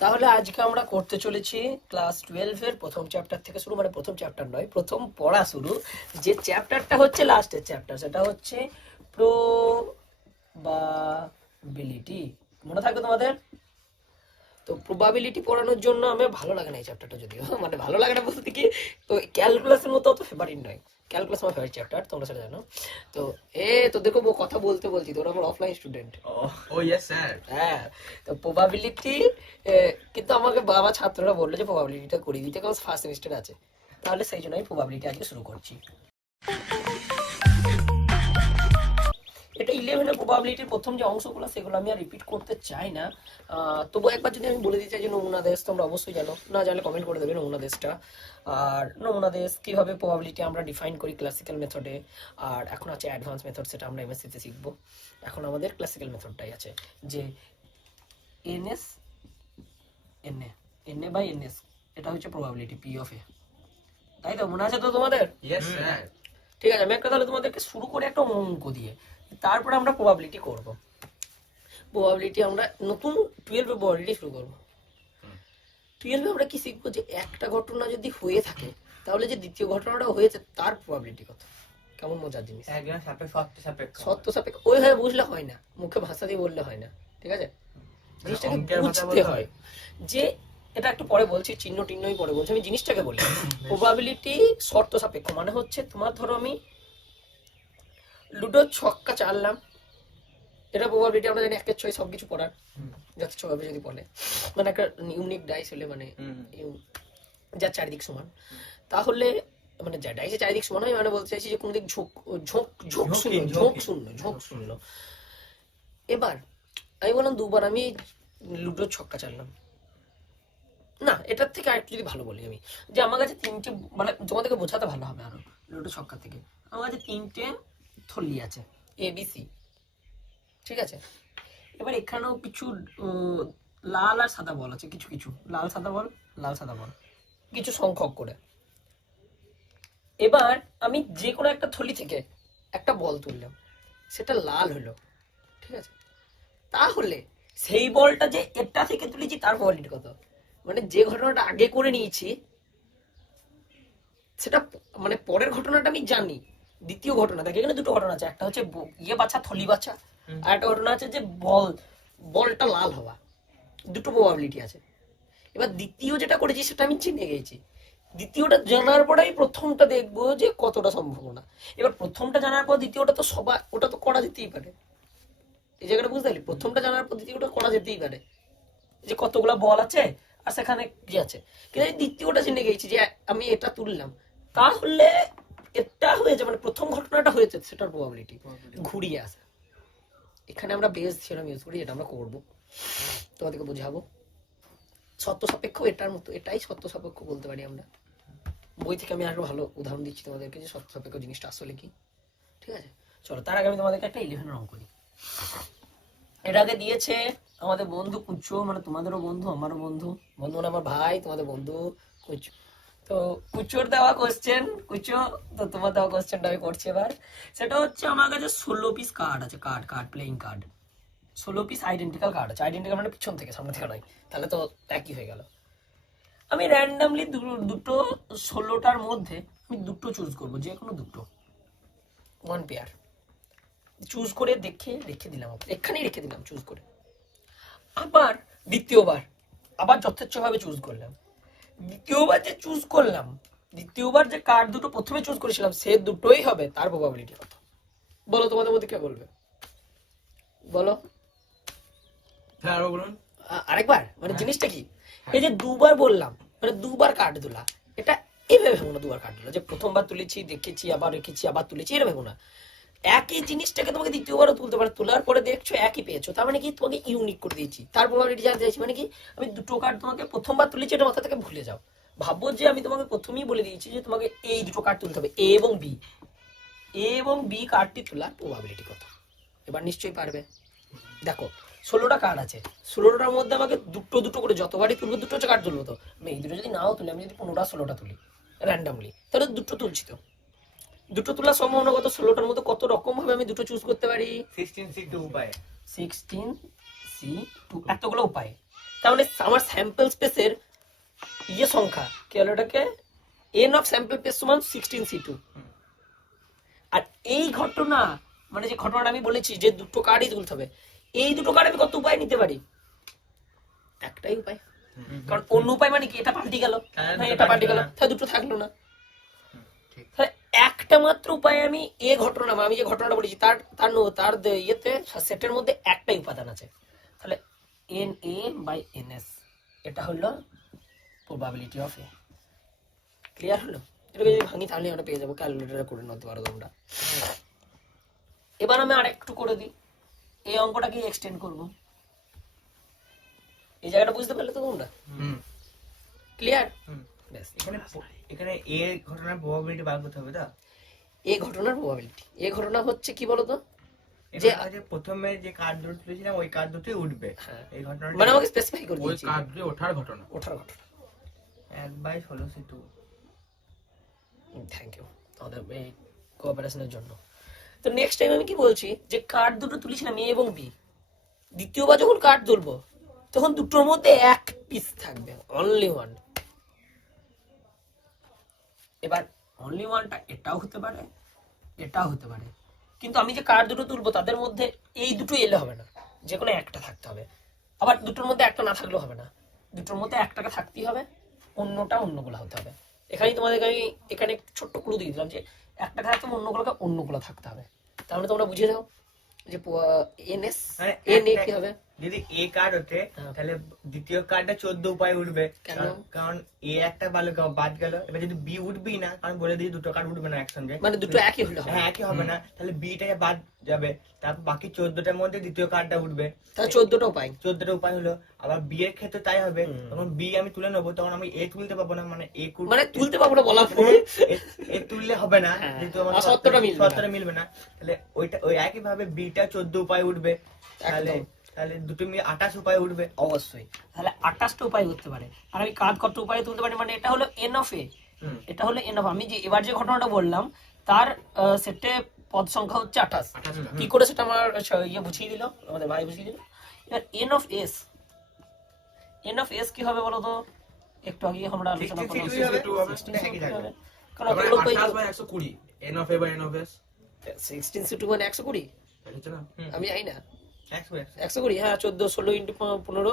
তাহলে আজকে আমরা করতে চলেছি ক্লাস 12 এর প্রথম চ্যাপ্টার থেকে শুরু, মানে প্রথম চ্যাপ্টার নয়, প্রথম পড়া শুরু। যে চ্যাপ্টারটা হচ্ছে লাস্টের চ্যাপ্টার, সেটা হচ্ছে প্রবাবিলিটি। মনে থাকবে তোমাদের? তো প্রবাবিলিটি পড়ানোর জন্য আমার ভালো লাগে না এই চ্যাপ্টারটা, যদিও মানে ভালো লাগে না বলতে কি, তো ক্যালকুলাসের মতো অত ফেভারিট নয়। ক্যালকুলাস আমার ফেভারিট চ্যাপ্টার, তোমরা সেটা জানো। তো তোদেরকে কথা বলতে বলছি, তোরা আমার offline student. Oh yes sir. হ্যাঁ, তো প্রবাবিলিটি, কিন্তু আমাকে বাবা ছাত্ররা বললো যে প্রবাবিলিটিটা করিয়ে দিতে, কারণ ফার্স্ট সেমিস্টার আছে। তাহলে সেই জন্য আমি প্রবাবিলিটি আজকে শুরু করছি। এটা 11 প্রবাবিলিটির প্রথম যে অংশগুলো, সেগুলো আমি আর রিপিট করতে চাই না। তবু একবার যদি আমি বলে দিতে চাই যে নমুনা দেশ, তোমরা অবশ্যই জানো, না জানলে কমেন্ট করে দেবে নমুনা দেশটা। আর নমুনা দেশ কিভাবে প্রবাবিলিটি আমরা ডিফাইন করি ক্লাসিক্যাল মেথডে, আর এখন আছে অ্যাডভান্স মেথড, সেটা আমরা এমএসসিতে শিখবো। এখন আমাদের ক্লাসিক্যাল মেথডটাই আছে, যে NS NA NA by NS, এটা হচ্ছে প্রবাবিলিটি পি অফ এ। তাই তো, মনে আছে তো তোমাদের? Yes sir. ঠিক আছে, আমি একটা তাহলে তোমাদেরকে শুরু করে একটা অঙ্ক দিয়ে, তারপরে আমরা প্রবাবিলিটি করব। প্রবাবিলিটি আমরা নতুন 12 প্রবাবিলিটি শুরু করব। 12 আমরা কি শিখবো, যে একটা ঘটনা যদি হয়ে থাকে, তাহলে যে দ্বিতীয় ঘটনাটা হয়েছে তার প্রবাবিলিটি কত। কেমন মজার জিনিস! একজন সাপেক্ষ সত্য সাপেক্ষ। সত্য সাপেক্ষ ওইভাবে বুঝলে হয় না, মুখে ভাষা দিয়ে বললে হয় না, ঠিক আছে? জিনিসটাকে অঙ্কের ভাষা বুঝতে বলতে হয়। যে এটা একটু পরে বলছি, চিহ্ন টিহ্নই পরে বলছি, আমি জিনিসটাকে বলি। প্রবাবিলিটি শর্ত সাপেক্ষ, মানে হচ্ছে তোমার ধরো আমি লুডো ছক্কা চাললাম, এটা প্রবাবিলিটি আমরা জানি 1-6 সবকিছু পড়ার, যথেচ্ছভাবে যদি বলে, মানে একটা ইউনিক ডাইস হলে, মানে যার চারিদিক সমান, তাহলে মানে যা ডাইসে চারিদিক সমান হয়, মানে বলতে চাইছি যে কোনো দিক ঝোঁক ঝোঁক ঝোঁক শূন্য, ঝোঁক শূন্য। এবার আমি বললাম দুবার আমি লুডো ছক্কা চাললাম। না, এটার থেকে আরেকটু যদি ভালো বলি আমি, যে আমার কাছে তিনটে, মানে তোমাদেরকে বোঝাতে ভালো হবে আরো লুডো ছক্কা থেকে, আমার কাছে তিনটে থলি আছে, এ বি সি, ঠিক আছে? এবার এখানেও কিছু লাল আর সাদা বল আছে, কিছু কিছু লাল সাদা বল, লাল সাদা বল, কিছু সংখ্যক করে। এবার আমি যে কোনো একটা থলি থেকে একটা বল তুললাম, সেটা লাল হলো, ঠিক আছে? তাহলে সেই বলটা যে এটা থেকে তুলেছি তার প্রবাবিলিটি কত, মানে যে ঘটনাটা আগে করে নিয়েছি সেটা, মানে পরের ঘটনাটা আমি জানি, দ্বিতীয় ঘটনা দেখে, এখানে দুটো ঘটনা আছে, একটা হচ্ছে ইয়ে বাচ্চা, থলি বাচ্চা, আর একটা ঘটনা আছে যে বলটা লাল হওয়া। দুটো প্রবাবিলিটি আছে। এবার দ্বিতীয় যেটা করেছি সেটা আমি চিনে গেছি, দ্বিতীয়টা জানার পরে আমি প্রথমটা দেখবো যে কতটা সম্ভাবনা। এবার প্রথমটা জানার পর দ্বিতীয়টা তো সবার, ওটা তো করা যেতেই পারে, এই জায়গাটা বুঝতে পারলি? প্রথমটা জানার পর দ্বিতীয়টা করা যেতেই পারে, যে কতগুলা বল আছে আর সেখানে কি আছে। কিন্তু আমি দ্বিতীয়টা জেনে গেছি যে আমি এটা তুললাম, তাহলে এটা হয়েছে, মানে প্রথম ঘটনাটা হয়েছে, সেটার প্রবাবিলিটি ঘুরিয়ে আসে। এখানে আমরা বেস থিওরাম ইউজ করি, এটা আমরা করবো, তোমাদেরকে বোঝাবো। সত্য সাপেক্ষ এটার মতো, এটাই সত্য সাপেক্ষ বলতে পারি আমরা। বই থেকে আমি আরো ভালো উদাহরণ দিচ্ছি তোমাদেরকে, যে সত্য সাপেক্ষ জিনিসটা আসলে কি, ঠিক আছে? চলো, তার আগে আমি তোমাদেরকে একটা 11 অঙ্ক করি। এর আগে দিয়েছে আমাদের বন্ধু কুচো, মানে তোমাদেরও বন্ধু, আমারও বন্ধু, বন্ধু মানে আমার ভাই, তোমাদের বন্ধু কুচো। তো কুচোর দেওয়া কোশ্চেন, কুচো তো তোমার দেওয়া কোশ্চেনটা আমি করছি এবার। সেটা হচ্ছে আমার কাছে 16 পিস কার্ড আছে, card playing card, 16 piece identical card আছে। আইডেন্টিক্যাল মানে পিছন থেকে, সামনে থেকে নয়, তাহলে তো একই হয়ে গেল। আমি র্যান্ডামলি দুটো 16টার মধ্যে আমি দুটো চুজ করবো, যে কোনো দুটো, ওয়ান পেয়ার চুজ করে দেখে রেখে দিলাম, এখানেই রেখে দিলাম চুজ করে। আবার দ্বিতীয়বার আবার যথেচ্ছভাবে চুজ করলাম। দ্বিতীয়বার যে চুজ করলাম, দ্বিতীয়বার যে কার্ড দুটো প্রথমে চুজ করেছিলাম, সে দুটোই হবে, তার প্রবাবিলিটি কত? বলো, তোমাদের মধ্যে কে বলবে? বলো আরেকবার, মানে জিনিসটা কি, এই যে দুবার বললাম, মানে দুবার কার্ড তোলা, এটা এইভাবে ভেবো না, দুবার কার্ড তোলা যে প্রথমবার তুলেছি, দেখেছি, আবার রেখেছি, আবার তুলেছি, এটা ভেবো না। একই জিনিসটাকে তোমাকে দ্বিতীয়বারও তুলতে পারে, তোলার পরে দেখছো একই পেয়েছো, তার মানে কি তোমাকে ইউনিক করে দিয়েছি, তার প্রবাবিলিটি জানতে চাইছি। মানে কি, আমি দুটো কার্ড তোমাকে প্রথমবার তুলেছি, এটা মাথা থেকে ভুলে যাও, ভাবো যে আমি তোমাকে প্রথমেই বলে দিয়েছি যে তোমাকে এই দুটো কার্ড তুলতে হবে, এ এবং বি কার্ডটি তোলার প্রবাবিলিটি কত। এবার নিশ্চয়ই পারবে। দেখো 16টা কার্ড আছে, 16টার মধ্যে আমাকে দুটো দুটো করে যতবারই তুলবো দুটো কার্ড তুলবো, তো আমি এই দুটো যদি নাও তুলি, আমি যদি 15টা 16টা তুলি র্যান্ডামলি, তাহলে দুটো তুলছি, তো দুটো তোলার সম্ভাবনা কত? 16টার মধ্যে কত রকম ভাবে আমি দুটো চুজ করতে পারি? 16C2 উপায়, 16C2, এতগুলো উপায়। তার মানে আমার স্যাম্পল স্পেসের ইয়ে সংখ্যা কি হলো এটাকে n অফ স্যাম্পল স্পেস সমান 16c2। আর এই ঘটনা মানে যে ঘটনাটা আমি বলেছি যে দুটো কার্ডই তুলতে হবে, এই দুটো কার্ড আমি কত উপায় নিতে পারি? একটাই উপায়, কারণ অন্য উপায় মানে কি এটা পাল্টে গেল, হ্যাঁ এটা পাল্টে গেল, তাহলে দুটো থাকলো না। তাহলে একটা মাত্র উপায় আমি এ ঘটনা আমি যে ঘটনাটা বলেছি তার তার তার ইয়েতে সেটের মধ্যে একটাই উপাদান আছে, তাহলে N A by N S, এটা হলো প্রবাবিলিটি অফ এ। ক্লিয়ার হলো? এটাকে যদি ভাঙি তাহলে আমরা পেয়ে যাবো, ক্যালকুলেটরে করে নিতে পারো তোমরা। এবার আমি আরেকটু করে দিই, এই অঙ্কটাকে এক্সটেন্ড করব। এই জায়গাটা বুঝতে পারলে তো তোমরা? ক্লিয়ার? ব্যাস, এখানে এ ঘটনার প্রবাবিলিটি বার করতে হবে। এই ঘটনার প্রবাবিলিটি, এই ঘটনা হচ্ছে কি বলতো, যে প্রথমে যে কার্ড দুটো তুলেছিলাম ওই কার্ড দুটোই উঠবে, এই ঘটনাটা মানে আমাকে স্পেসিফাই করে ওই দিয়েছি কার্ডে ওঠার ঘটনা। 1/16c2। থ্যাংক ইউ তোমাদের এই কোঅপারেশনের জন্য। তো নেক্সট টাইম আমি কি বলছি যে কার্ড দুটো তুলেছিলাম এ এবং বি, দ্বিতীয়বার যখন কার্ড তুলবো তখন দুটোর মধ্যে এক পিস থাকবে, অনলি ওয়ান। এবার অনলি ওয়ানটা এটাও হতে পারে এটাও হতে পারে, কিন্তু আমি যে কার্ড দুটো তুলবো তাদের মধ্যে এই দুটো এলে হবে না, যে কোনো একটা থাকতে হবে। আবার দুটোর মধ্যে একটা না থাকলেও হবে না, দুটোর মধ্যে একটাকে থাকতেই হবে, অন্যটা অন্যগুলো হতে হবে। এখানেই তোমাদেরকে আমি এখানে ছোট্ট ক্লু দিয়ে দিলাম যে একটা থাকতে হবে, অন্যগুলোকে অন্যগুলো থাকতে হবে। তাহলে তোমরা বুঝে যাও যে এনএস এন এ কি হবে। যদি এ কার্ড ওঠে তাহলে দ্বিতীয় কার্ডটা 14 উপায় উঠবে, কেন? কারণ এ একটা বাদ গেল। এবার যদি বি উঠবেই না, কারণ বলে দিই দুটো কার্ড উঠবে না একসঙ্গে, মানে দুটো একই হলে হবে, হ্যাঁ একই হবে না, তাহলে বিটাকে বাদ যাবে, তারপর বাকি 14টার মধ্যে দ্বিতীয় কার্ডটা উঠবে, তাহলে 14টা উপায়। 14টা উপায় হলো। আবার বি এর ক্ষেত্রে তাই হবে, তখন বি আমি তুলে নেবো, তখন আমি এ তুলতে পারবো না, মানে এ মানে তুলতে পারবো না বলার পরে এ তুললে হবে না, হ্যাঁ, যেহেতু আমার 17টা মিলবে না, তাহলে ওইটা ওই একই ভাবে বিটা 14 উপায় উঠবে, তাহলে তাহলে দুটো মিলে 28 উপায় উঠবে। অবশ্যই, তাহলে 28টা উপায় উঠতে পারে। আর আমি কাজ কত উপায় তুলতে পারি, মানে এটা হলো এন অফ এ, এটা হলো এন অফ, আমি যে এবার যে ঘটনাটা বললাম তার সেটে পদ সংখ্যা হচ্ছে 28। কি করে সেটা আমার ইয়ে বুঝিয়ে দিল, আমাদের ভাই বুঝিয়ে দিল। এবার N of S, N of S কি হবে বলো তো, একটু আগে আমরা আলোচনা করলাম 62 হবে, একই থাকবে। কারণ তারপরে অত লোক 28/120 n of a by n of s 16 মানে 120, তাই হচ্ছে না? আমি জানি না 100 120, হ্যাঁ 14 16 ইন্টু 15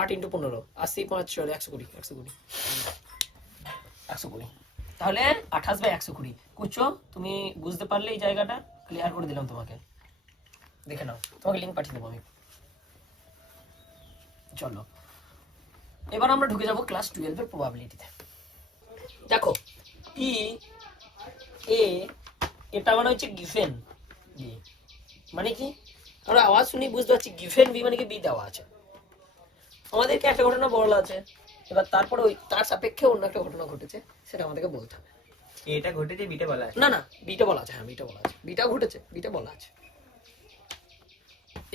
8 ইন্টু 15 80 5 120 120। তাহলে 28/120। কুচো তুমি বুঝতে পারলে এই জায়গাটা ক্লিয়ার করে দিলাম তোমাকে, দেখে নাও, তোমাকে লিংক পাঠিয়ে দেবো আমি। চলো এবার আমরা ঢুকে যাব ক্লাস 12 এর প্রবাবিলিটিতে। দেখো পি এ এটা মানে হচ্ছে গিভেন বি, মানে কি আমরা আওয়াজ শুনি বুঝতে পারছি গিভেন বি মানে কি বি দেওয়া আছে, আমাদেরকে একটা ঘটনা বলা আছে, এবার তারপরে ওই তার সাপেক্ষে অন্য একটা ঘটনা ঘটেছে সেটা আমাদেরকে বলতে হবে। এটা ঘটেছে বিটা বলা আছে, না না বিটা বলা আছে, হ্যাঁ বিটা বলা আছে, বিটা ঘটেছে বিটা বলা আছে।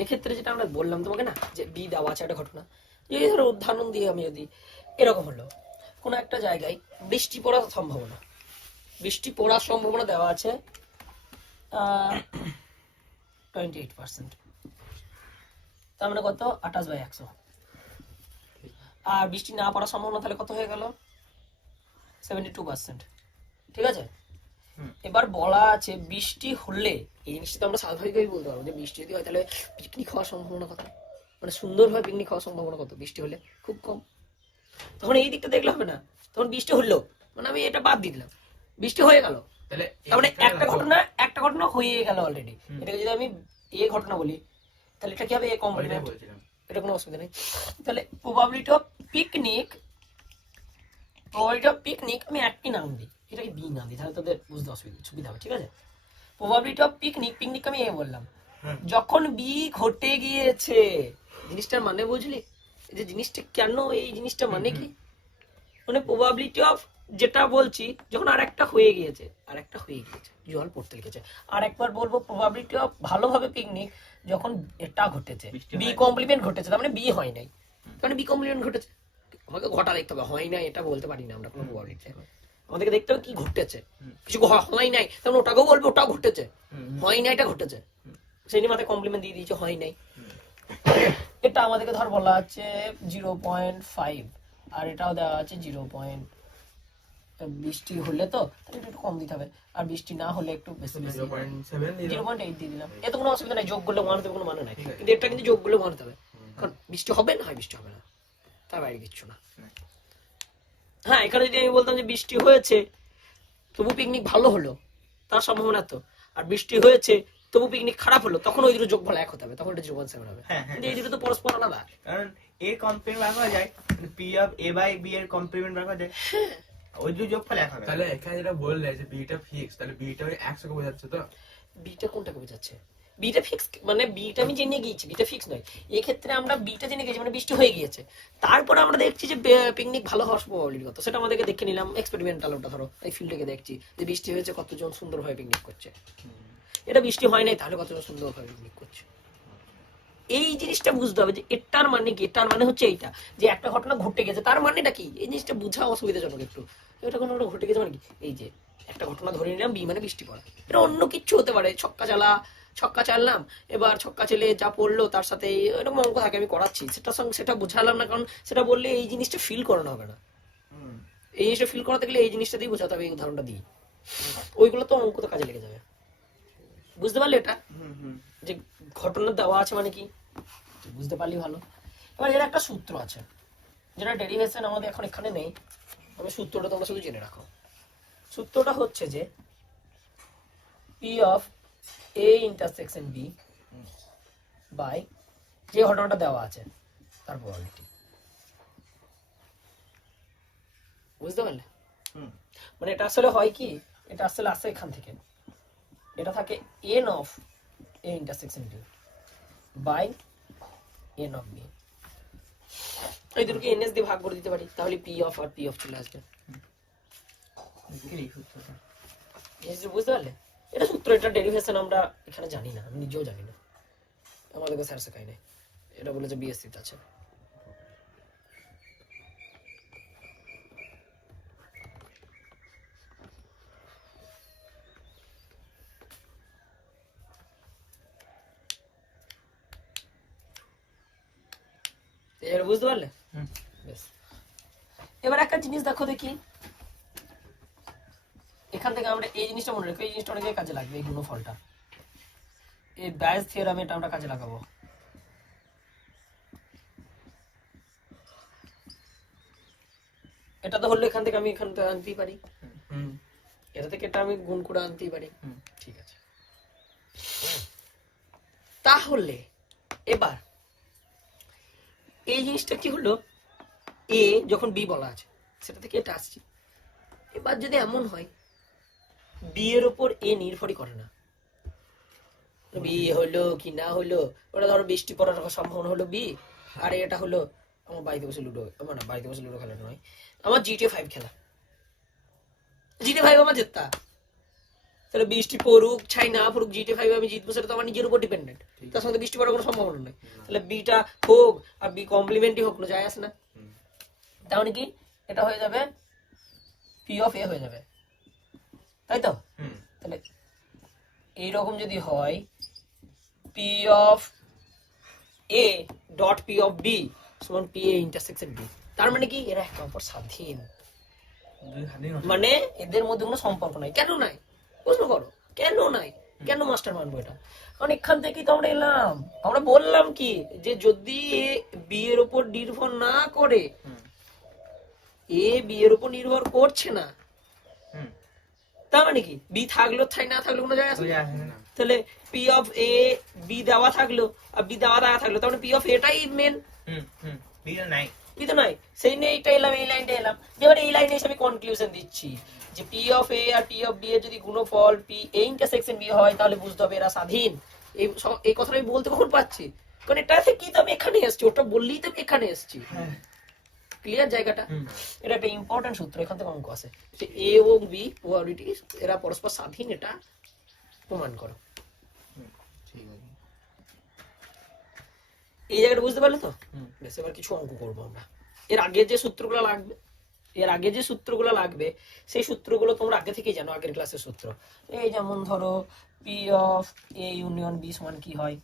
এক্ষেত্রে যেটা আমরা বললাম তোমাকে না যে বি দেওয়া আছে একটা ঘটনা, এই ধরো উদাহরণ দিয়ে আমি যদি এরকম হলো কোনো একটা জায়গায় বৃষ্টি পড়ার সম্ভাবনা দেওয়া আছে 28%, তার মানে কত 28/100, আর বৃষ্টি না পড়ার সম্ভাবনা তাহলে কত হয়ে গেল 72%। ঠিক আছে, এবার বলা আছে বৃষ্টি হলে, এই জিনিসটা তো আমরা স্বাভাবিকভাবেই বলতে পারবো যে বৃষ্টি যদি হয় তাহলে পিকনিক হওয়ার সম্ভাবনা কত, মানে সুন্দরভাবে পিকনিক হওয়ার সম্ভাবনা কত, বৃষ্টি হলে খুব কম। তখন এই দিকটা দেখলে হবে না, তখন বৃষ্টি হলো মানে আমি এটা বাদ দিয়ে দিলাম, বৃষ্টি হয়ে গেল, তাহলে তার মানে একটা ঘটনা হয়ে গেল অলরেডি। এটাকে যদি আমি এ ঘটনা বলি তাহলে এটা কি হবে, এ কমপ্লিমেন্ট, বলছিলাম এটা কোনো অসুবিধা নেই। তাহলে প্রবাবিলিটি অফ পিকনিক আমি একই নাম দিই, এটাকে বি নাম দিই, তাহলে তোদের বুঝতে সুবিধা হবে। ঠিক আছে, প্রবাবিলিটি অফ পিকনিক আমি এ বললাম, যখন বি ঘটে গিয়েছে, জিনিসটার মানে বুঝলি, যে জিনিসটা কেন, এই জিনিসটা মানে কি, মানে প্রবাবিলিটি অফ যেটা বলছি যখন আরেকটা হয়ে গিয়েছে জল পড়তে লিখেছে, আর একবার বলবো প্রবাবিলিটি অফ ভালোভাবে পিকনিক যখন এটা ঘটেছে, বি কমপ্লিমেন্ট ঘটেছে, তার মানে বি হয় নাই, মানে বি কমপ্লিমেন্ট ঘটেছে, আমাকে ঘটা দেখতে হবে, হয় নাই এটা বলতে পারি না আমরা কোনো প্রবাবিলিটি, আমাদেরকে দেখতে হবে কি ঘটেছে, কিছু হয় নাই তখন ওটাকেও বলবো ওটাও ঘটেছে, হয় নাই এটা ঘটেছে, সেই নিয়ে মাথায় কমপ্লিমেন্ট দিয়ে দিয়েছে হয় নাই, এটা আমাদেরকে ধর বলা আছে 0.5 আর এটাও দেওয়া আছে 0. বৃষ্টি হলে তো তাহলে একটু কম দিতে হবে, আর বৃষ্টি না হলে একটু বেশি বেশি 0.7 দিলাম। 0.8 দিয়ে দিলাম। এত কোনো অসুবিধা নাই, যোগ করলে মানতে কোনো মানে নাই, কিন্তু এটা কিন্তু যোগ করলে মানতে হবে, কারণ বৃষ্টি হবে না হয় বৃষ্টি হবে না, তার বাইরে কিচ্ছু না। হ্যাঁ, এখানে যদি আমি বলতাম যে বৃষ্টি হয়েছে তবু পিকনিক ভালো হলো, তার সম্ভাবনা তো, আর বৃষ্টি হয়েছে তবু পিকনিক খারাপ হলো, তখন ওই দুটো যোগফল এক হতে হবে, তখন এটা 0.7 হবে। হ্যাঁ, হ্যাঁ। কিন্তু এই দুটো তো পরস্পর আলাদা। কারণ এ কমপ্লিমেন্ট বার করা যায়, P of A by B এর কমপ্লিমেন্ট বার করা যায়, ওই দুটো যোগফল এক হবে। তাহলে এখানে যেটা বললে যে বিটা ফিক্স, তাহলে বিটা ওই 100 কে বোঝাচ্ছে তো? বিটা কোনটাকে বোঝাচ্ছে? বিটা ফিক্স মানে বিটা আমি জেনে গিয়েছি, বিটা ফিক্স নয়। এই ক্ষেত্রে আমরা বিটা জেনে গেছি মানে বৃষ্টি হয়ে গিয়েছে, তারপরে আমরা দেখছি যে পিকনিক ভালো হওয়ার প্রবাবিলিটি কত, সেটা আমাদেরকে দেখে নিলাম এক্সপেরিমেন্টাল। ওটা ধরো এই ফিল্ডে দেখছি যে বৃষ্টি হয়েছে, কতজন সুন্দরভাবে পিকনিক করছে। এটা বৃষ্টি হয় নাই, তাহলে কতজন সুন্দরভাবে পিকনিক করছে। এই জিনিসটা বুঝতে হবে যে এটার মানে কি। এটার মানে হচ্ছে এইটা যে একটা ঘটনা ঘটে গেছে, তার মানেটা কি, এই জিনিসটা বোঝা অসুবিধাজনক একটু। এটা কোনো একটা ঘটে গেছে মানে কি, এই যে একটা ঘটনা ধরে নিলাম বি মানে বৃষ্টি পড়া, এটা অন্য কিছু হতে পারে। ছক্কা চাললাম, এবার ছক্কা চেলে যা পড়লো তার সাথে এরকম অঙ্ক থাকে, আমি করাচ্ছি সেটা বোঝালাম না, কারণ সেটা বললে এই জিনিসটা ফিল করানো হবে না। এই জিনিসটা ফিল করাতে গেলে এই জিনিসটা দিয়ে বোঝাতে হবে, এই উদাহরণটা দিই, ওইগুলো তো অঙ্ক তো কাজে লেগে যাবে। বুঝতে পারলে এটা যে ঘটনা দেওয়া আছে মানে কি, বুঝতে পারলি ভালো। এবার এর একটা সূত্র আছে, যেটা ডেরিভেশন আমাদের এখন এখানে নেই, আমি সূত্রটা তোমরা শুধু জেনে রাখো। সূত্রটা হচ্ছে যে P of A intersection B by যে ঘটনাটা দেওয়া আছে তার প্রবাবিলিটি। বুঝতে পারলে? মানে এটা আসলে হয় কি, এটা আসলে আসে এখান থেকে, এটা থাকে N of A intersection B by N of B. এই দুটোকে এনএস দিয়ে ভাগ করে দিতে পারি, তাহলে পি অফ আর পি অফ চলে আসবে। বুঝতে পারলে? এটা সূত্র, এটা ডেরিভেশন আমরা এখানে জানি না, আমি নিজেও জানি না, আমাদেরকে স্যার শেখায় নাই, এটা বলেছে বিএসসি তে আছে। এবার বুঝতে পারলে? বেশ, এবার একটা জিনিস দেখো দেখি, এখান থেকে আমরা এই জিনিসটা মনে রাখবো, এই জিনিসটা অনেক কাজে লাগবে, এই গুণফলটা, এই ব্যাস থিওরামে এটা আমরা কাজে লাগাবো। এটা তো হলো এখান থেকে আমি এখান থেকে আনতেই পারি, এটা থেকে এটা আমি গুণ করে আনতেই পারি, ঠিক আছে। তাহলে এবার এই জিনিসটা কি হলো, এ যখন বি বলা আছে সেটা থেকে এটা আসছে। এবার যদি এমন হয় বি এর উপর এ নির্ভরই করে না, বি হলো কি না হলো, ওটা ধরো বৃষ্টি পড়ার সম্ভাবনা হলো বি, আর এটা হলো আমার বাড়িতে বসে লুডো, আমার না বাড়িতে বসে লুডো খেলা নয়, আমার GTA 5 খেলা, GTA 5 আমার জেতা, তাহলে বৃষ্টি পড়ুক ছাই না পড়ুক GTA 5 আমি জিতবো, সেটা তো আমার নিজের উপর ডিপেন্ডেন্ট, তার সঙ্গে বৃষ্টি পড়ার কোনো সম্ভাবনা নেই। তাহলে বিটা হোক আর বি কমপ্লিমেন্টই হোক, কোনো যায় আসে না। তাহলে কি এটা হয়ে যাবে পি অফ এ হয়ে যাবে, তাই তো? তাহলে এইরকম যদি হয় P of A dot P of B সমান পি এ ইন্টারসেকশন বি, তার মানে কি এরা একে অপর স্বাধীন, মানে এদের মধ্যে কোনো সম্পর্ক নাই। কেন নাই প্রশ্ন করো, কেন নাই, কেন মাস্টার মানবো এটা? কারণ এখান থেকেই তো আমরা এলাম, আমরা বললাম কি যে যদি এ বি এর উপর নির্ভর না করে, এ বি এর উপর নির্ভর করছে না, তার মানে কি বি থাকলো ছাই না থাকলো কোনো যায় আসে না। তাহলে পি অফ এ বি দেওয়া থাকলো আর বি দেওয়া থাকলো, তার মানে পি অফ এটাই মেন, বি তো নাই, সেই নিয়ে এইটা এলাম, এই লাইনটা এলাম। এবার এই লাইনে এসে আমি কনক্লুশন দিচ্ছি যে পি অফ এ আর পি অফ বি এর যদি গুণফল পি এ ইন্টারসেকশন বি হয়, তাহলে বুঝতে হবে এরা স্বাধীন। এই কথাটা আমি বলতে কখন পাচ্ছি, কারণ এটা থেকে তো আমি এখানে এসেছি, ওটা বললেই তো আমি এখানে এসেছি। ক্লিয়ার জায়গাটা? এটা একটা ইম্পর্টেন্ট সূত্র, এখান থেকে অঙ্ক আছে যে এ এবং বি প্রবাবিলিটি এরা পরস্পর স্বাধীন, এটা প্রমাণ করো। এই জায়গাটা বুঝতে পারলে তো? বেশ, এবার কিছু অঙ্ক করবো আমরা। এর আগে যে সূত্রগুলো লাগবে সেই সূত্রগুলো তোমরা আগে থেকেই জানো, আগের ক্লাসের সূত্র। এই যেমন ধরো P of A union B সমান কি হয়,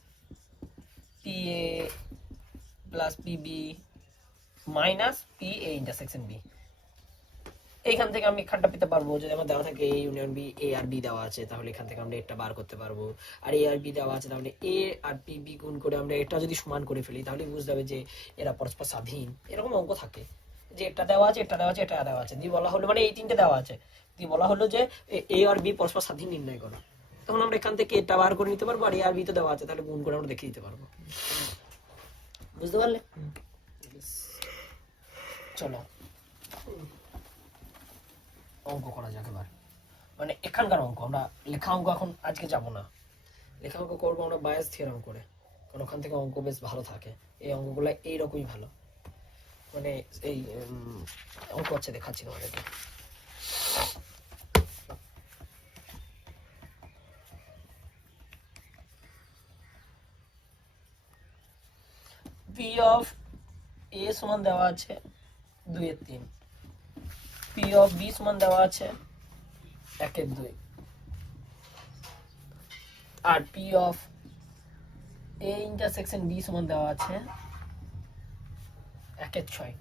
P P A plus P B minus P A intersection B. এইখান থেকে আমি এখানটা পেতে পারবো, যদি আমার দেওয়া থাকে এ ইউনিয়ন বি, এ আর বি দেওয়া আছে, তাহলে এখান থেকে আমরা এটা বার করতে পারবো। আর এ আর বি দেওয়া আছে, তাহলে এ আর পি বি গুণ করে আমরা এটা যদি সমান করে ফেলি, তাহলে বুঝতে হবে যে এরা পরস্পর স্বাধীন। এরকম অঙ্ক থাকে যে এটা দেওয়া আছে, এটা দেওয়া আছে, এটা দেওয়া আছে, দিয়ে বলা হলো মানে এই তিনটে দেওয়া আছে, দিয়ে বলা হলো যে এ আর বি পরস্পর স্বাধীন নির্ণয় করো, তখন আমরা এখান থেকে এটা বার করে নিতে পারবো, আর এ আর বি তো দেওয়া আছে, তাহলে গুণ করে আমরা দেখে দিতে পারবো। বুঝতে পারলে? চলো অঙ্ক করা যাক এবার, মানে এখানকার অঙ্ক। আমরা লেখা অঙ্ক এখন আজকে যাব না, লেখা অঙ্ক করবো আমরা বায়াস থিওরাম করে, কারণ ওখান থেকে অঙ্ক বেশ ভালো থাকে। এই অঙ্কগুলো এইরকমই ভালো, মানে এই অঙ্ক হচ্ছে দেখাচ্ছি তোমাদেরকে। পি অফ এ সমান দেওয়া আছে 2/3, পি অফ বি সমান দেওয়া আছে 1/2, আর P of A intersection B সমান দেওয়া আছে 1/6।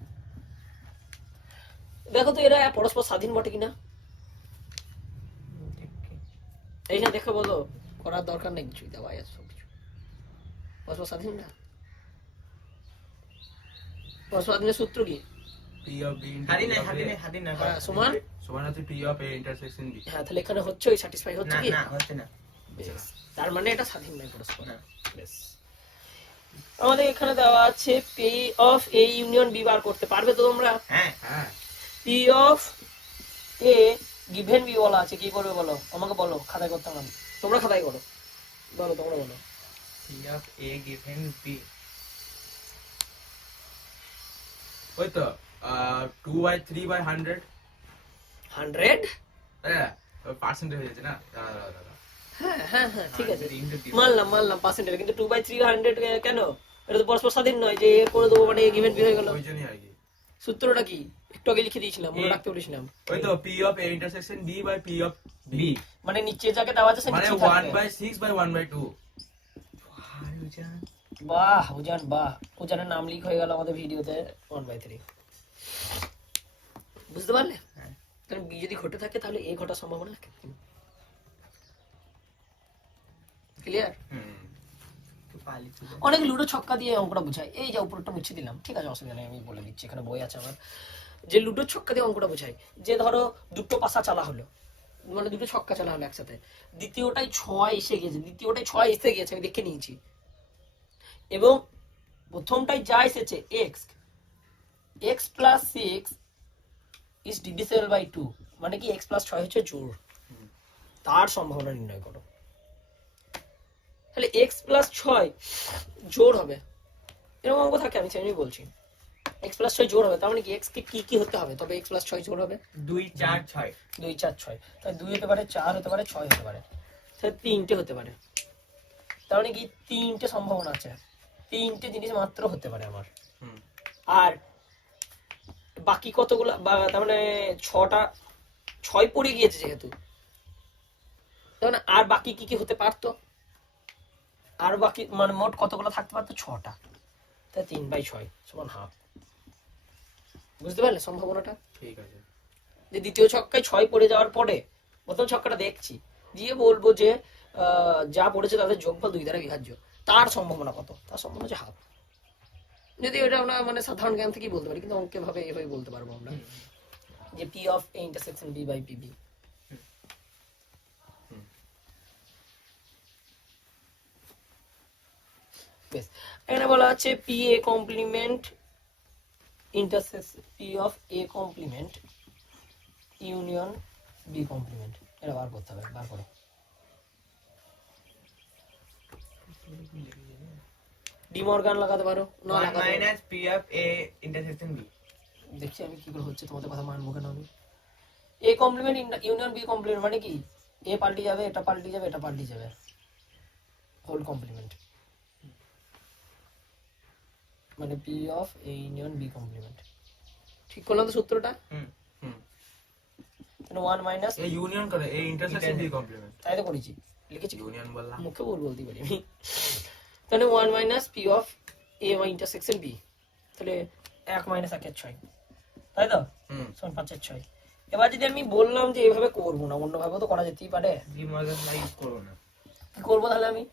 দেখো তো এরা পরস্পর স্বাধীন বটে কিনা, এইখানে দেখে বলো, করার দরকার নেই কিছুই, দেওয়া আছে সব কিছু। পরস্পর স্বাধীন না? পরস্পর স্বাধীনের সূত্র কি? পি অফ বি হাদি না সমান সমান হচ্ছে P of A intersection B. হ্যাঁ, তাহলে এখানে হচ্ছে ওই স্যাটিসফাই হচ্ছে কি? না হচ্ছে না। বেশ, তার মানে এটা স্বাধীন নয় পরস্পর। না। বেশ, আমাদের এখানে দেওয়া আছে P of A union B বার করতে পারবে তো তোমরা? হ্যাঁ হ্যাঁ P of A given B বলা আছে, কি করবে বলো, আমাকে বলো, খাতায় করতে হবে, তোমরা খাতায় করো, বলো তোমরা বলো। P of A given B, ওই তো 2/3/100। 100? হ্যাঁ পার্সেন্টেজ হয়ে যাচ্ছে না, দাঁড়া দাঁড়া। হ্যাঁ হ্যাঁ হ্যাঁ, ঠিক আছে, 100 মানলাম পার্সেন্টেজ, কিন্তু 2/300 কেন? এটা তো পরস্পর স্বাধীন নয় যে এ করে দেবো মানে গিভেন বি হয়ে গেল। ওই জন্যই আর কি। সূত্রটা কি একটু আগে লিখে দিয়েছিলাম, মনে রাখতে বলেছিলাম। ওই তো P of A intersection B by P of B, মানে নিচে যাকে দেওয়া আছে সে মানে নিচে থাকবে। 1/6/1/2। বাহ উজান, বাহ, উজানের নাম লিক হয়ে গেল আমাদের ভিডিওতে 1/3। বুঝতে পারলে? হ্যাঁ। কারণ বি যদি ঘটে থাকে তাহলে এ ঘটার সম্ভাবনা থাকে। ক্লিয়ার? অনেক লুডো ছক্কা দিয়ে অঙ্কটা বোঝায়, এই যে উপরটা মুছে দিলাম, ঠিক আছে, অসুবিধা নেই, আমি বলে দিচ্ছি, এখানে বই আছে আমার, যে লুডো ছক্কা দিয়ে অঙ্কটা বোঝায়। যে ধরো দুটো পাশা চালা হলো, মানে দুটো ছক্কা চালা হলো একসাথে, দ্বিতীয়টাই 6 এসে গেছে, আমি দেখে নিয়েছি, এবং প্রথমটাই যা এসেছে x plus 6 is divisible by 2, মানে কি x প্লাস 6 হচ্ছে জোড়, তার সম্ভাবনা নির্ণয় করো। তাহলে x প্লাস 6 জোড় হবে, এরকম অঙ্ক থাকে, আমি সেটাই বলছি, x প্লাস 6 জোড় হবে, তার মানে কি x কে কি হতে হবে, তবে x প্লাস 6 জোড় হবে? 2 4 6, 2 4 6, তাহলে 2 হতে পারে, 4 হতে পারে, 6 হতে পারে, তাহলে 3টে হতে পারে, তার মানে কি 3টে সম্ভাবনা আছে, 3টে জিনিস মাত্র হতে পারে আমার। আর বাকি কতগুলো, তার মানে 6টা 6 পড়ে গিয়েছে যেহেতু, তার মানে আর বাকি কি কি হতে পারতো, আর বাকি মানে মোট কতগুলো থাকতে পারতো, 6টা, তাই 3/6 সমান হাফ। বুঝতে পারলে সম্ভাবনাটা? ঠিক আছে। যে দ্বিতীয় ছক্কায় 6 পড়ে যাওয়ার পরে প্রথম ছক্কাটা দেখছি, দিয়ে বলবো যে যা পড়েছে তাদের যোগফল 2 দ্বারা বিভাজ্য, তার সম্ভাবনা কত? তার সম্ভাবনা হচ্ছে হাফ। যদি এটা আমরা মানে সাধারণ জ্ঞান থেকেই বলতে পারি, কিন্তু অঙ্কে ভাবে এভাবে বলতে পারবো আমরা, যে P of A intersection B by P B. বেশ, এখানে বলা আছে P A complement intersection, P of A complement union B complement, এটা বার করতে হবে, বার করো। ডিমর্গান লাগাতে পারো, না 1 লাগাতে minus p of a intersection b, দেখি আমি কি করে হচ্ছে, তোমাদের কথা মান মুখে না আমি। A complement union B complement মানে কি, এ পাল্টে যাবে, এটা পাল্টে যাবে, এটা পাল্টে যাবে, হোল কমপ্লিমেন্ট, মানে P of A union B complement. ঠিক করলাম তো সূত্রটা? মানে 1 মাইনাস এই ইউনিয়ন করে এই ইন্টারসেকশন বি কমপ্লিমেন্ট, তাই তো করেছি, লিখেছি, ইউনিয়ন বললাম। মুখে বলতেই পারি আমি। তাহলে 1 minus P of A intersection B, তাহলে 1 মাইনাস 1 এর 6, তাই তো হুম সমান 5 এর 6। এবার যদি আমি বললাম যে এইভাবে করবো না, অন্যভাবেও তো করা যেতেই পারে, ডি মর্গান ল ইউজ করবো না। কি করবো তাহলে আমি?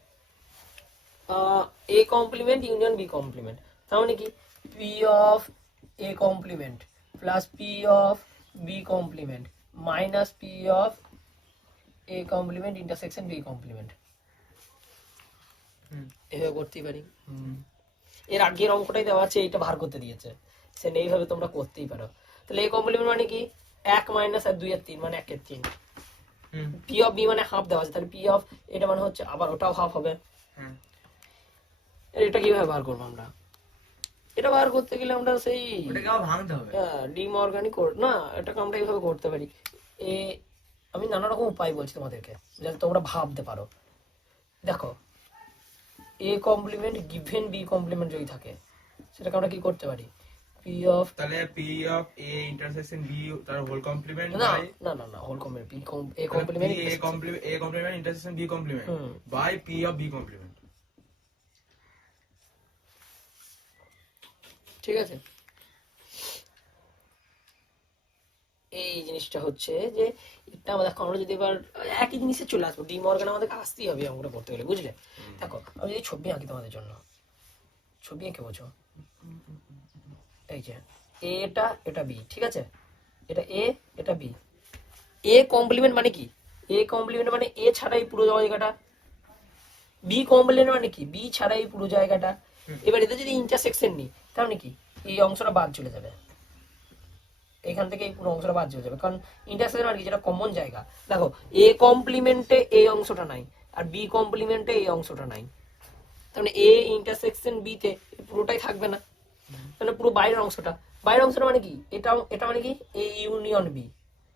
A complement union B complement, তার মানে কি P of A complement plus P of B complement minus P of A complement intersection B complement, হুম এভাবে করতেই পারি। হুম এর আগের অঙ্কটাই দেওয়া আছে, এইটা ভার করতে দিয়েছে, সে এইভাবে তোমরা করতেই পারো। তাহলে এ কমপ্লিমেন্ট মানে কি 1 মাইনাস আর 2 এর 3 মানে 1 এর 3, হুম পি অফ বি মানে হাফ দেওয়া আছে, তাহলে পি অফ এটা মানে হচ্ছে আবার ওটাও হাফ হবে। হুম এটা কিভাবে বার করবো আমরা? এটা বার করতে গেলে আমরা সেই ওটাকে আবার ভাঙতে হবে। ডি মর্গানই না, এটাকে আমরা এইভাবে করতে পারি। এ আমি নানা রকম উপায় বলছি তোমাদেরকে যাতে তোমরা ভাবতে পারো। দেখো A complement given B complement যদি থাকে সেটাকে আমরা কি করতে পারি? পি অফ তাহলে P of A intersection B তার হোল কমপ্লিমেন্ট না বাই না না না whole complement B A A complement complement intersection B complement hmm. By P of B complement. ঠিক আছে, এই জিনিসটা হচ্ছে যে এটা আমাদের আমরা যদি এবার একই জিনিসে চলে আসবো, ডি মর্গান আমাদেরকে আসতেই হবে অঙ্কটা করতে গেলে, বুঝলে? দেখো আমি যদি ছবি আঁকি তোমাদের জন্য, ছবি এঁকে বোঝো। এই যে এটা এটা বি, ঠিক আছে, এটা এ এটা বি। এ কমপ্লিমেন্ট মানে কি? এ কমপ্লিমেন্ট মানে এ ছাড়াই পুরো জায়গাটা, বি কমপ্লিমেন্ট মানে কি বি ছাড়াই পুরো জায়গাটা। এবার এতে যদি ইন্টারসেকশন নিই তার মানে কি এই অংশটা বাদ চলে যাবে, এখান থেকে এই পুরো অংশটা বাদ চলে যাবে, কারণ ইন্টারসেকশন মানে কি যেটা কমন জায়গা। দেখো এ কমপ্লিমেন্টে এই অংশটা নাই আর বি কমপ্লিমেন্টে এই অংশটা নাই, তাহলে এ ইন্টারসেকশন বি তে পুরোটাই থাকবে না, তাহলে পুরো বাইরের অংশটা, বাইরের অংশটা মানে কি এটা এটা মানে কি এ ইউনিয়ন বি,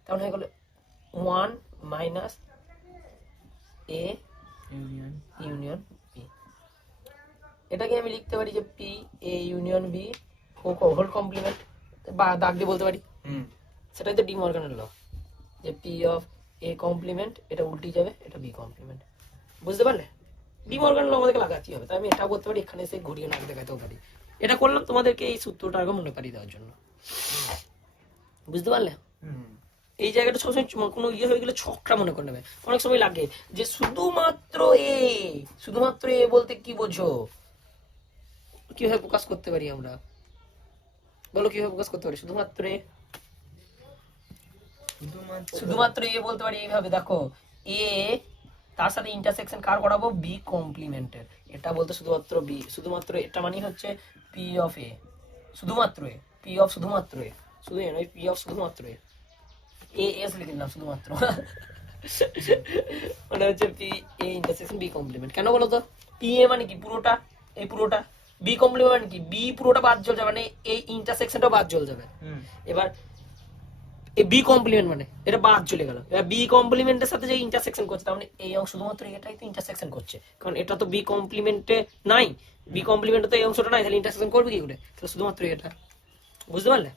তাহলে হয়ে গেল 1 minus A union union B. এটাকে আমি লিখতে পারি যে P A union B whole complement, বা দাগ দিয়ে বলতে পারি, হুম সেটাই তো ডি মর্গানের ল, যে পি অফ এ কমপ্লিমেন্ট এটা উল্টে যাবে এটা বি কমপ্লিমেন্ট, বুঝতে পারলে? ডি মর্গানের ল আমাদেরকে লাগাতেই হবে, তাই আমি এটাও করতে পারি, এখানে এসে ঘুরিয়ে নাক দেখাতেও পারি। এটা করলাম তোমাদেরকে এই সূত্রটা আগে মনে পারিয়ে দেওয়ার জন্য, বুঝতে পারলে? হুম এই জায়গাটা সবসময় কোনো ইয়ে হয়ে গেলে ছকটা মনে করে নেবে, অনেক সময় লাগে যে শুধুমাত্র এ, শুধুমাত্র এ বলতে কি বোঝো, কিভাবে প্রকাশ করতে পারি আমরা? বলো কিভাবে প্রকাশ করতে পারি শুধুমাত্র এ? শুধুমাত্র এ বলতে পারি এইভাবে, দেখো এ তার সাথে ইন্টারসেকশন কার করাবো? বি কমপ্লিমেন্টের, এটা বলতে শুধুমাত্র বি, শুধুমাত্র এটা মানে হচ্ছে পি অফ এ, শুধুমাত্র এ, পি অফ শুধুমাত্র এ, শুধু এ নয় পি অফ শুধুমাত্র এ, এ এস লিখে দিলাম শুধুমাত্র মানে হচ্ছে P A intersection B complement. কেন বলো তো? পি এ মানে কি পুরোটা, এই পুরোটা, বি কমপ্লিমেন্ট মানে কি বি পুরোটা বাদ চলে যাবে, মানে এই ইন্টারসেকশনটা বাদ চলে যাবে। হুম এবার এই বি কমপ্লিমেন্ট মানে এটা বাদ চলে গেল, এবার বি কমপ্লিমেন্টের সাথে যে ইন্টারসেকশন করছে তার মানে এই অংশ শুধুমাত্র এটাই তো ইন্টারসেকশন করছে, কারণ এটা তো বি কমপ্লিমেন্টে নাই, বি কমপ্লিমেন্টে তো এই অংশটা নাই, তাহলে ইন্টারসেকশন করবে কি করে? তাহলে শুধুমাত্র এটা, বুঝতে পারলে?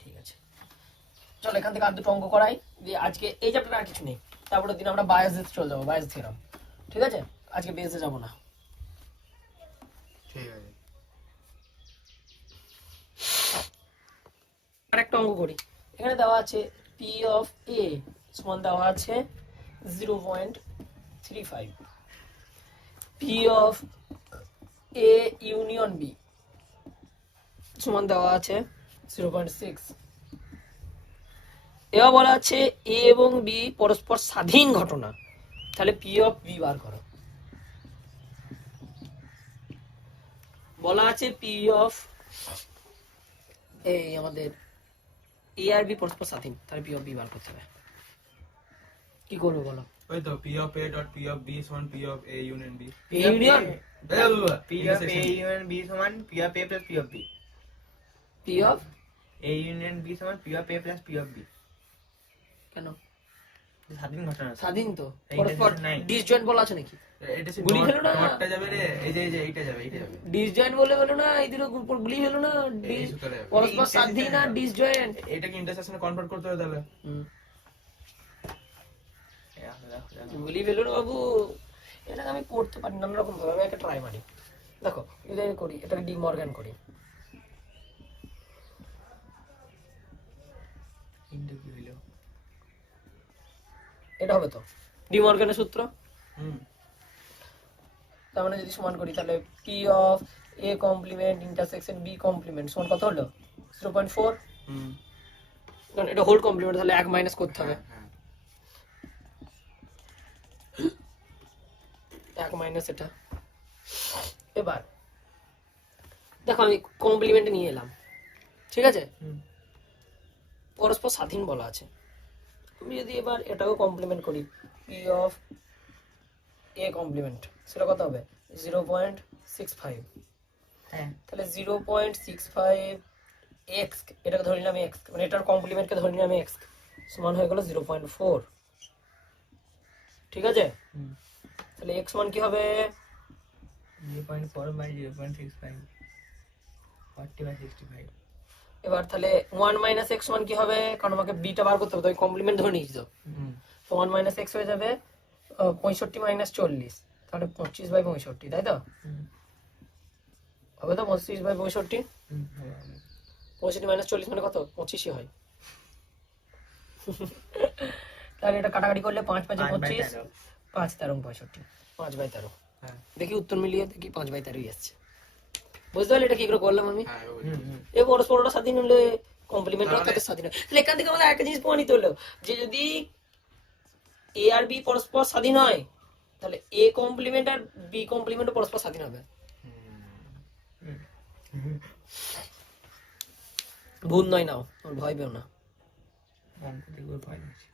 ঠিক আছে, চলো এখান থেকে আর দুটো অঙ্ক করাই, দিয়ে আজকে এই চ্যাপ্টার আর কিছু নেই, তারপরে দিন আমরা বায়াস দিতে চলে যাবো, বায়াস থিওরাম, ঠিক আছে? আজকে বেসে যাবো না। ঠিক আছে। আর একটা অঙ্ক করি, এখানে দেওয়া আছে পি অফ এ সমান দেওয়া আছে 0.35, P of A union B সমান দেওয়া আছে 0.6। এবার বলা আছে এ এবং বি পরস্পর স্বাধীন ঘটনা, তাহলে পি অফ বি বার করো। বলা আছে পি অফ এই আমাদের এ আর বি পরস্পর স্বাধীন, তাহলে পি অফ বি বার করতে হবে। কি করবো বলো? ওই তো P of A dot P of B সমান P of A union B. A union P of A union B সমান P of A plus P of B, P of A union B সমান P of A plus P of B. কেন স্বাধীন ঘটনা স্বাধীন তো এই পরস্পর definition নাই। ডিসজয়েন্ট বলা আছে নাকি? এটা সে গুলি খেলো না? ডটটা যাবে রে, এই যে এইটা যাবে, এইটা যাবে। ডিসজয়েন্ট বলে হলো না, এই দুটো উপর গুলি হলো না, এই সূত্রে যাবে। পরস্পর স্বাধীন আর ডিসজয়েন্ট। এটাকে ইন্টারসেকশনে কনভার্ট করতে হবে তাহলে। গুলি ফেলো না বাবু, এটাকে আমি করতে পারি নানা রকম ভাবে, আমি একটা ট্রাই মারি। দেখো যদি আমি করি এটাকে ডি মর্গান করি, কিন্তু কি হইলো? এটা হবে তো ডি মর্গানের সূত্র। হুম তার মানে যদি সমান করি তাহলে P of A complement intersection B complement সমান কত হলো 0.4। হুম কারণ এটা হোল কমপ্লিমেন্ট, তাহলে 1 মাইনাস করতে হবে, হ্যাঁ 1 মাইনাস এটা। এবার দেখো আমি কমপ্লিমেন্ট নিয়ে এলাম, ঠিক আছে, হুম পরস্পর স্বাধীন বলা আছে। আমি যদি এবার এটাকে কমপ্লিমেন্ট করি পি অফ এ কমপ্লিমেন্ট, সেটা কত হবে 0.65। হ্যাঁ তাহলে 0.65 এক্স, এটাকে ধরে নিলাম এক্স, মানে এটার কমপ্লিমেন্টকে ধরে নিলাম এক্স, সমান হয়ে গেল 0.4, ঠিক আছে। হুম তাহলে এক্স মান কি হবে 0.4 বাই 0.65 40/65। এবার তাহলে 1 মাইনাস এক্স মান কি হবে, কারণ আমাকে বিটা বার করতে হবে, তো কমপ্লিমেন্ট ধরে নিয়েছি তো। হুম তো 1 মাইনাস এক্স হয়ে যাবে 65 মাইনাস 40, তাহলে 25/65, তাই তো হুম হবে তো 25/65। হুম হবে, হবে। 65 মাইনাস 40 মানে কত 25ই হয়। তাহলে এটা কাটাকাটি করলে 5 5 5 বাই 25, 13। 5 13 65, 5/13। হ্যাঁ দেখি উত্তর মিলিয়ে দেখি 5/13ই আসছে। বুঝতে পারলে এটা কি করে করলাম আমি? হ্যাঁ হুম হুম এ পরস্পরটা স্বাধীন হলে কমপ্লিমেন্টও তাহলে- তাদের স্বাধীন হয়। তাহলে এখান থেকে আমাদের একটা জিনিস প্রমাণিত হলো যে যদি এ আর বি পরস্পর স্বাধীন হয় তাহলে এ কমপ্লিমেন্ট আর বি কমপ্লিমেন্টও পরস্পর স্বাধীন হবে। হুম ভুল নয় নাও, তোমার ভয় পেও না। অঙ্ক দেখবে ভয় আছে।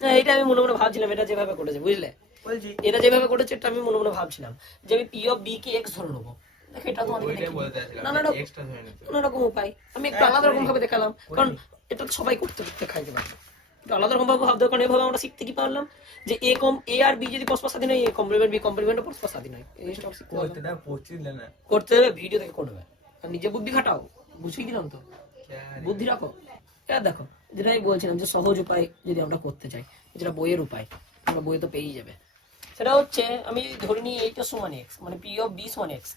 না, এটা আমি মনে মনে ভাবছিলাম এটা যেভাবে করেছে, বুঝলে, বলছি এটা যেভাবে করেছে এটা আমি মনে মনে ভাবছিলাম যে আমি পি অফ বি কে এক্স ধরে নেবো। দেখো এটা তোমাদের ওইটাই বলতে নানা রকম এক্সট্রা ধরে নিতে নানা রকম উপায় আমি একটু আলাদা রকম ভাবে দেখালাম, কারণ এটা তো সবাই করতে করতে খাইতে পারবে। একটু আলাদা রকম ভাবে ভাবতে হবে, কারণ এভাবে আমরা শিখতে কি পারলাম যে এ আর বি যদি পরস্পর স্বাধীন হয় এ কমপ্লিমেন্ট বি কমপ্লিমেন্ট পরস্পর স্বাধীন হয়। এই জিনিসটা আমরা শিখতে পারলাম। করতে দাও পড়ছিস না করতে হবে ভিডিও দেখে করবে, আর নিজে বুদ্ধি খাটাও, বুঝিয়ে দিলাম তো, বুদ্ধি রাখো। এটা দেখো যেটা আমি বলছিলাম যে সহজ উপায় যদি আমরা করতে চাই, যেটা বইয়ের উপায় আমরা বইয়ে তো পেয়েই যাবে, সেটা হচ্ছে আমি যদি ধরে নিই এইটা সমান এক্স, মানে পি অফ বি সমান এক্স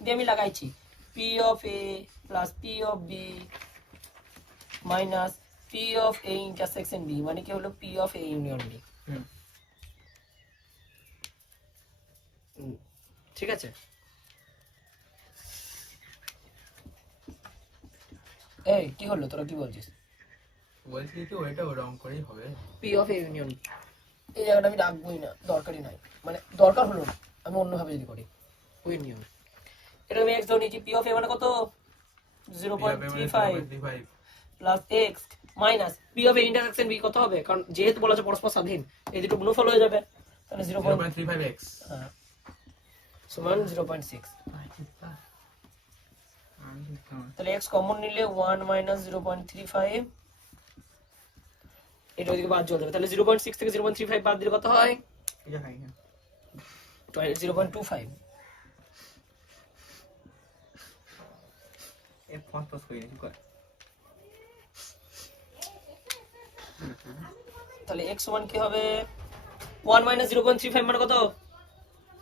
দিয়ে আমি লাগাইছি P of A plus P of B minus P of A intersection B, মানে কি হলো P of A union B. হুম ঠিক আছে, এই কি হলো তোরা কি বলছিস? বলছি কি ওইটা ওরকম করেই হবে। পি অফ এ ইউনিয়ন, এই জায়গাটা আমি রাখবোই না, দরকারই নাই, মানে দরকার হলো না, আমি অন্যভাবে যদি করি ইউনিয়ন, এটা আমি এক্স ধরে নিয়েছি, পি অফ এ মানে কত 0.35 0.35 plus X minus P of A intersection B কত হবে, কারণ যেহেতু বলা আছে পরস্পর স্বাধীন এই দুটো গুণফল হয়ে যাবে, তাহলে 0.35x সমান 0.6। তাহলে এক্স কমন নিলে 1 মাইনাস 0.35, এটা ওইদিকে বাদ চলে যাবে, তাহলে 0.6 থেকে 0.35 বাদ দিলে কত হয় এটা খাই না 0.25। এ ফস ফস করে নিছি কর তাহলে x সমান কি হবে 1 মাইনাস 0.35 মানে কত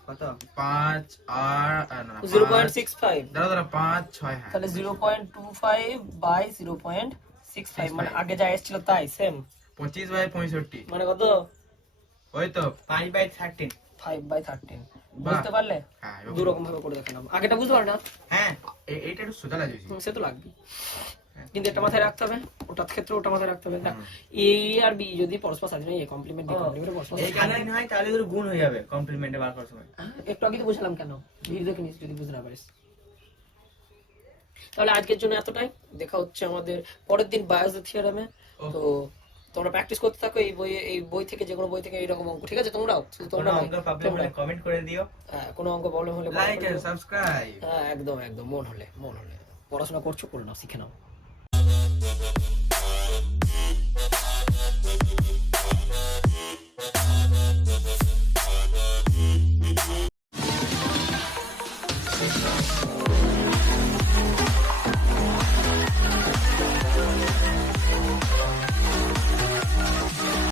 কত 5 আর না 0.65, দাঁড়া 5 6 হ্যাঁ তাহলে 0.25 বাই 0.65 মানে আগে যা এসেছিল তাই সেম, 25/65 মানে কত ওই তো 5/13। 5/13। বুঝতে পারলে হ্যাঁ দু রকম ভাবে করে দেখালাম, আগেটা বুঝতে পারলে না? হ্যাঁ এইটা একটু সোজা লাগছে সে তো লাগবে, কিন্তু এটা মাথায় রাখতে হবে, ওটার ক্ষেত্রে ওটা মাথায় রাখতে হবে। এ আর বি যদি পরস্পর স্বাধীন হয় এ কমপ্লিমেন্ট বি কমপ্লিমেন্ট পরস্পর এই স্বাধীন কারণে হয় তাহলে তোর গুণ হয়ে যাবে কমপ্লিমেন্টে বার করার সময়। একটু আগে তো বুঝলাম কেন, ভিডিও দেখে নিস যদি বুঝতে না পারিস। তাহলে আজকের জন্য এতটাই, দেখা হচ্ছে আমাদের পরের দিন বায়োলজি থিওরেমে। তো তোমরা প্র্যাকটিস করতে থাকো এই বই থেকে, যে কোনো বই থেকে এইরকম অঙ্ক, ঠিক আছে? তোমরাও শুধু তোমরা তোমরা অঙ্ক প্রবলেম হলে কমেন্ট করে দিও। হ্যাঁ, কোনো অঙ্ক প্রবলেম হলে লাইক এন্ড সাবস্ক্রাইব হ্যাঁ একদম একদম, মন হলে পড়াশোনা করছো করে নাও, শিখে নাও।